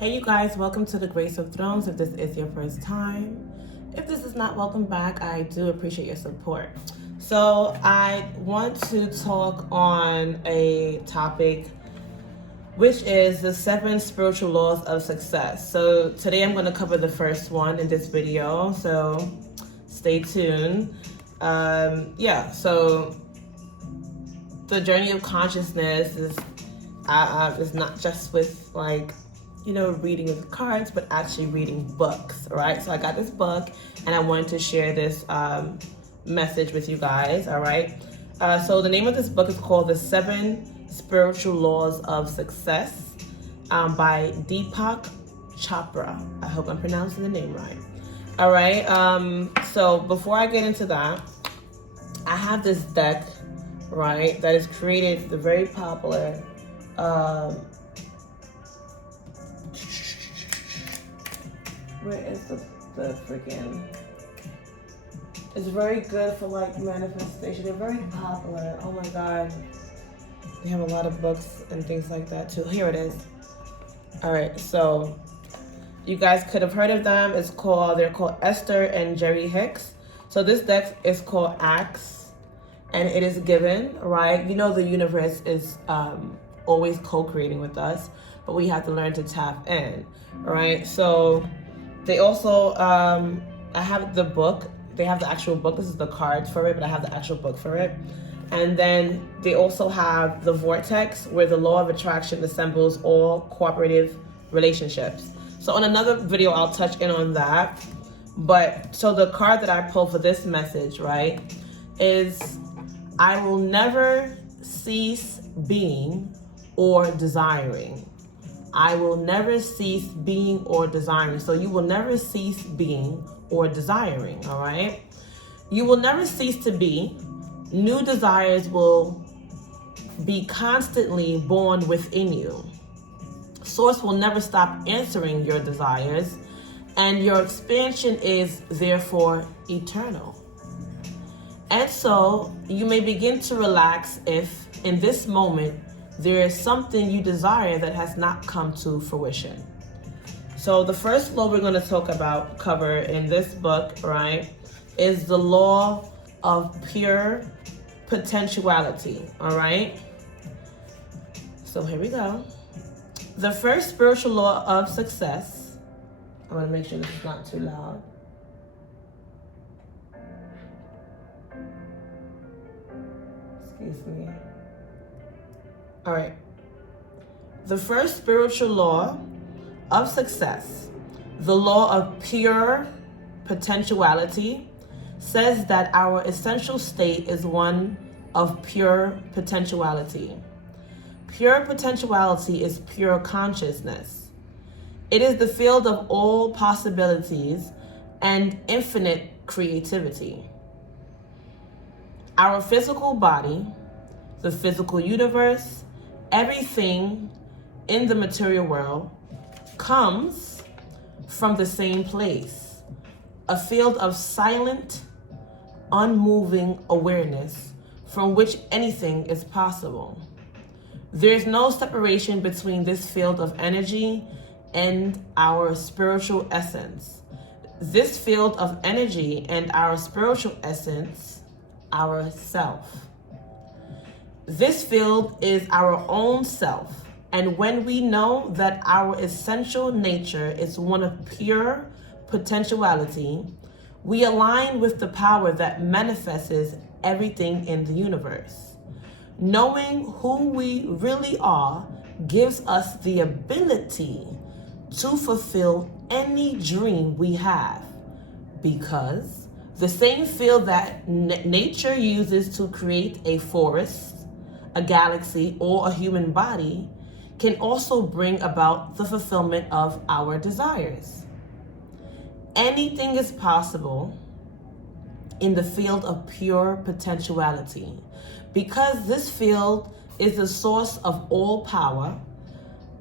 Hey you guys, welcome to the Grace of Thrones. If this is your first time, if this is not, welcome back. I do appreciate your support. So I want to talk on a topic which is the 7 spiritual laws of success. So today I'm going to cover the first one in this video, so stay tuned. So the journey of consciousness is not just with reading of cards, but actually reading books, right? So I got this book and I wanted to share this message with you guys, all right? So the name of this book is called The 7 Spiritual Laws of Success by Deepak Chopra. I hope I'm pronouncing the name right. All right, so before I get into that, I have this deck, right, that is created, the very popular where is the freaking, it's very good for like manifestation. They're very popular. Oh my god, they have a lot of books and things like that too. Here it is. All right, so you guys could have heard of them. They're called Esther and Jerry Hicks. So this deck is called Axe, and it is given, right? You know, the universe is always co-creating with us, but we have to learn to tap in, right? So they also, I have the book. They have the actual book. This is the cards for it, but I have the actual book for it. And then they also have the vortex, where the law of attraction assembles all cooperative relationships. So on another video, I'll touch in on that. But so the card that I pulled for this message, right, is I will never cease being or desiring. I will never cease being or desiring. So you will never cease being or desiring, all right? You will never cease to be. New desires will be constantly born within you. Source will never stop answering your desires, and your expansion is therefore eternal. And so you may begin to relax if, in this moment, there is something you desire that has not come to fruition. So the first law we're going to cover in this book, right, is the law of pure potentiality, all right? So here we go. The first spiritual law of success, I want to make sure this is not too loud. Excuse me. All right. The first spiritual law of success, the law of pure potentiality, says that our essential state is one of pure potentiality. Pure potentiality is pure consciousness. It is the field of all possibilities and infinite creativity. Our physical body, the physical universe, everything in the material world comes from the same place, a field of silent, unmoving awareness from which anything is possible. There's no separation between this field of energy and our spiritual essence. This field of energy and our spiritual essence, our self. This field is our own self, and when we know that our essential nature is one of pure potentiality, we align with the power that manifests everything in the universe. Knowing who we really are gives us the ability to fulfill any dream we have, because the same field that nature uses to create a forest, a galaxy, or a human body can also bring about the fulfillment of our desires. Anything is possible in the field of pure potentiality, because this field is the source of all power,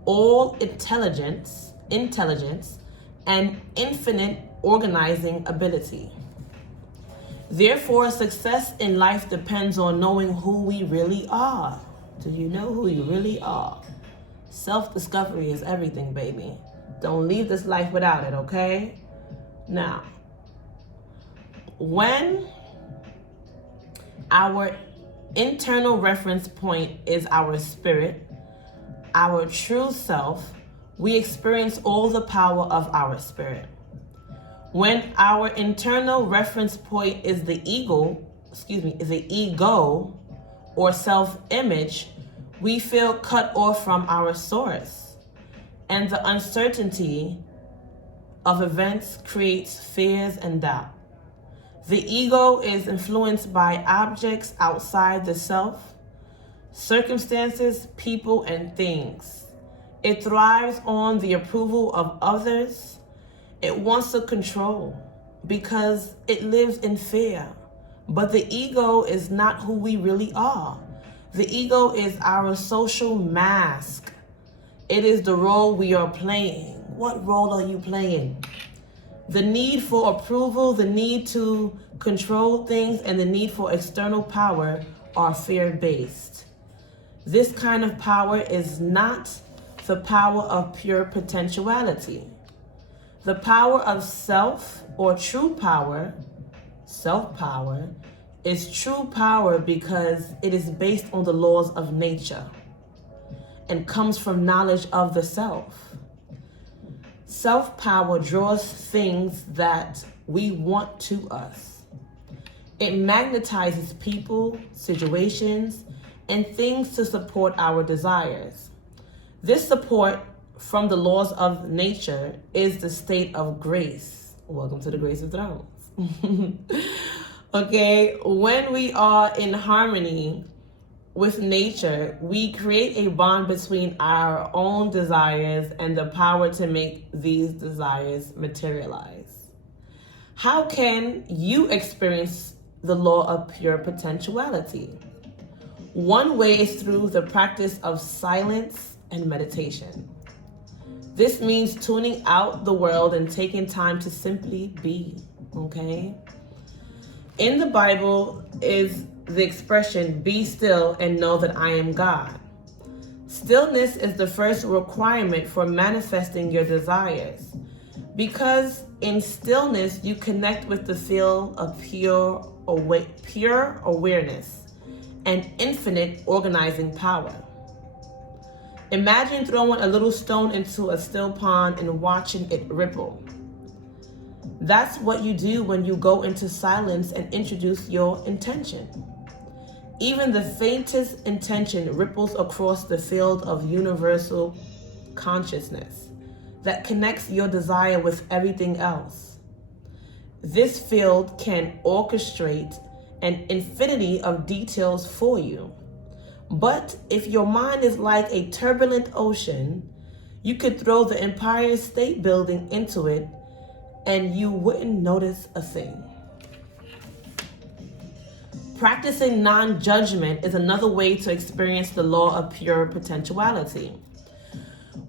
all intelligence, and infinite organizing ability. Therefore, success in life depends on knowing who we really are. Do you know who you really are? Self-discovery is everything, baby. Don't leave this life without it, okay? Now, when our internal reference point is our spirit, our true self, we experience all the power of our spirit. When our internal reference point is the ego or self-image, we feel cut off from our source, and the uncertainty of events creates fears and doubt. The ego is influenced by objects outside the self, circumstances, people, and things. It thrives on the approval of others. It wants to control because it lives in fear. But the ego is not who we really are. The ego is our social mask. It is the role we are playing. What role are you playing? The need for approval, the need to control things, and the need for external power are fear-based. This kind of power is not the power of pure potentiality. The power of self or true power, self-power, is true power because it is based on the laws of nature and comes from knowledge of the self. Self-power draws things that we want to us. It magnetizes people, situations, and things to support our desires. This support from the laws of nature is the state of grace. Welcome to the Grace of Thrones. Okay, when we are in harmony with nature, we create a bond between our own desires and the power to make these desires materialize. How can you experience the law of pure potentiality? One way is through the practice of silence and meditation. This means tuning out the world and taking time to simply be, okay? In the Bible is the expression, be still and know that I am God. Stillness is the first requirement for manifesting your desires, because in stillness you connect with the field of pure awareness and infinite organizing power. Imagine throwing a little stone into a still pond and watching it ripple. That's what you do when you go into silence and introduce your intention. Even the faintest intention ripples across the field of universal consciousness that connects your desire with everything else. This field can orchestrate an infinity of details for you. But if your mind is like a turbulent ocean, you could throw the Empire State Building into it and you wouldn't notice a thing. Practicing non-judgment is another way to experience the law of pure potentiality.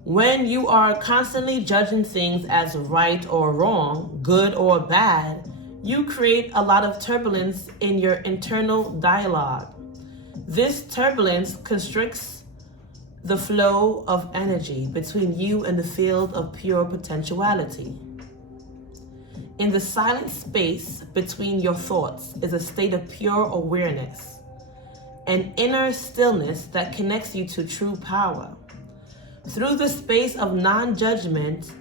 When you are constantly judging things as right or wrong, good or bad, you create a lot of turbulence in your internal dialogue. This turbulence constricts the flow of energy between you and the field of pure potentiality. In the silent space between your thoughts is a state of pure awareness, an inner stillness that connects you to true power. Through the space of non-judgment,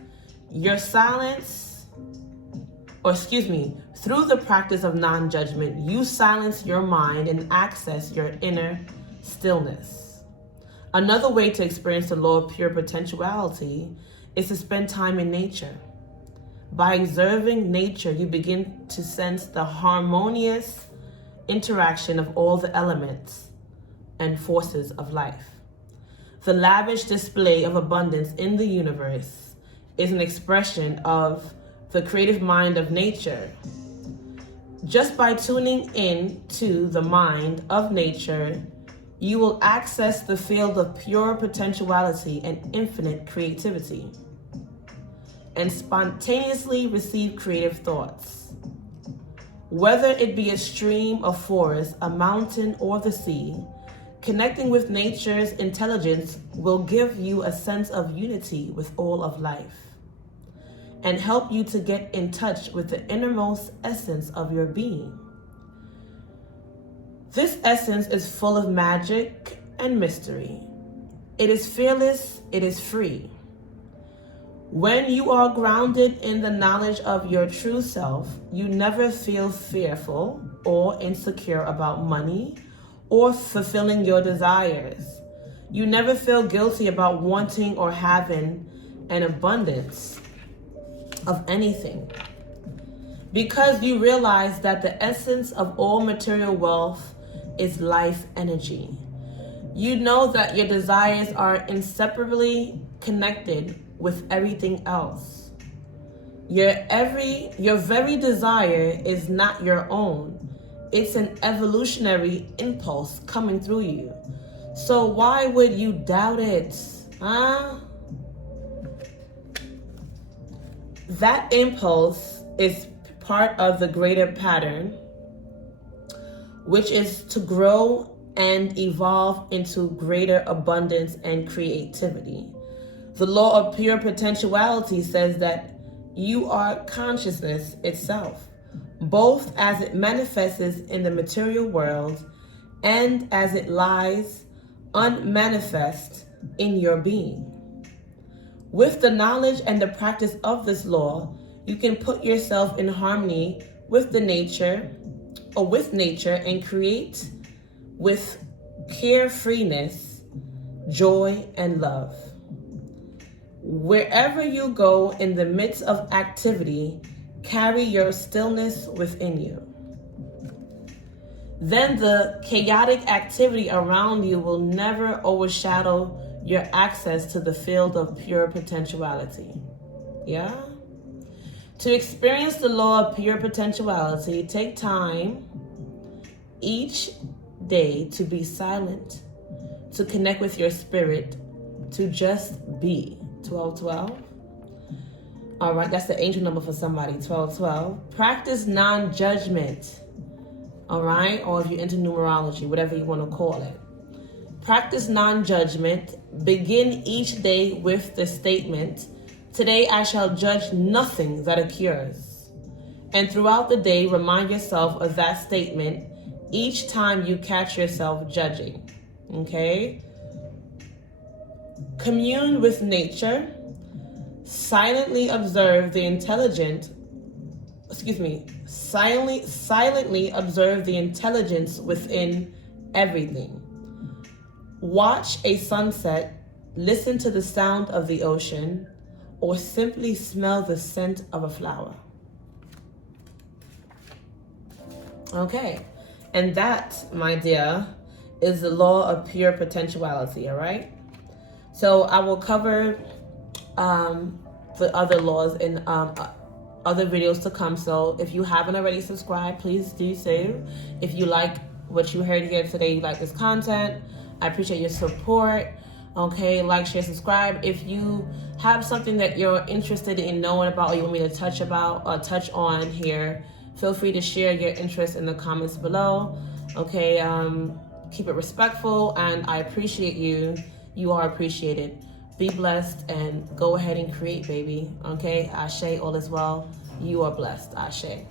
through the practice of non-judgment, you silence your mind and access your inner stillness. Another way to experience the law of pure potentiality is to spend time in nature. By observing nature, you begin to sense the harmonious interaction of all the elements and forces of life. The lavish display of abundance in the universe is an expression of the creative mind of nature. Just by tuning in to the mind of nature, you will access the field of pure potentiality and infinite creativity, and spontaneously receive creative thoughts. Whether it be a stream, a forest, a mountain, or the sea, connecting with nature's intelligence will give you a sense of unity with all of life. and help you to get in touch with the innermost essence of your being. This essence is full of magic and mystery. It is fearless, it is free. When you are grounded in the knowledge of your true self, you never feel fearful or insecure about money or fulfilling your desires. You never feel guilty about wanting or having an abundance of anything, because you realize that the essence of all material wealth is life energy. You know that your desires are inseparably connected with everything else. Your very desire is not your own. It's an evolutionary impulse coming through you. So why would you doubt it? Huh? That impulse is part of the greater pattern, which is to grow and evolve into greater abundance and creativity. The law of pure potentiality says that you are consciousness itself, both as it manifests in the material world and as it lies unmanifest in your being. With the knowledge and the practice of this law, you can put yourself in harmony with nature and create with carefreeness, joy, and love. Wherever you go in the midst of activity, carry your stillness within you. Then the chaotic activity around you will never overshadow your access to the field of pure potentiality. Yeah? To experience the law of pure potentiality, take time each day to be silent, to connect with your spirit, to just be. 1212. All right, that's the angel number for somebody, 1212. Practice non-judgment. All right, or if you're into numerology, whatever you want to call it. Practice non-judgment. Begin each day with the statement, today I shall judge nothing that occurs. And throughout the day, remind yourself of that statement each time you catch yourself judging. Okay? Commune with nature. Silently observe the silently observe the intelligence within everything. Watch a sunset, listen to the sound of the ocean, or simply smell the scent of a flower. Okay, and that, my dear, is the law of pure potentiality, all right? So I will cover the other laws in other videos to come. So if you haven't already subscribed, please do so. If you like what you heard here today, you like this content, I appreciate your support. Okay, like, share, subscribe. If you have something that you're interested in knowing about or you want me to touch on here, feel free to share your interest in the comments below. Okay, keep it respectful, and I appreciate you. You are appreciated. Be blessed and go ahead and create, baby. Okay, Ashe, all is well. You are blessed. Ashe.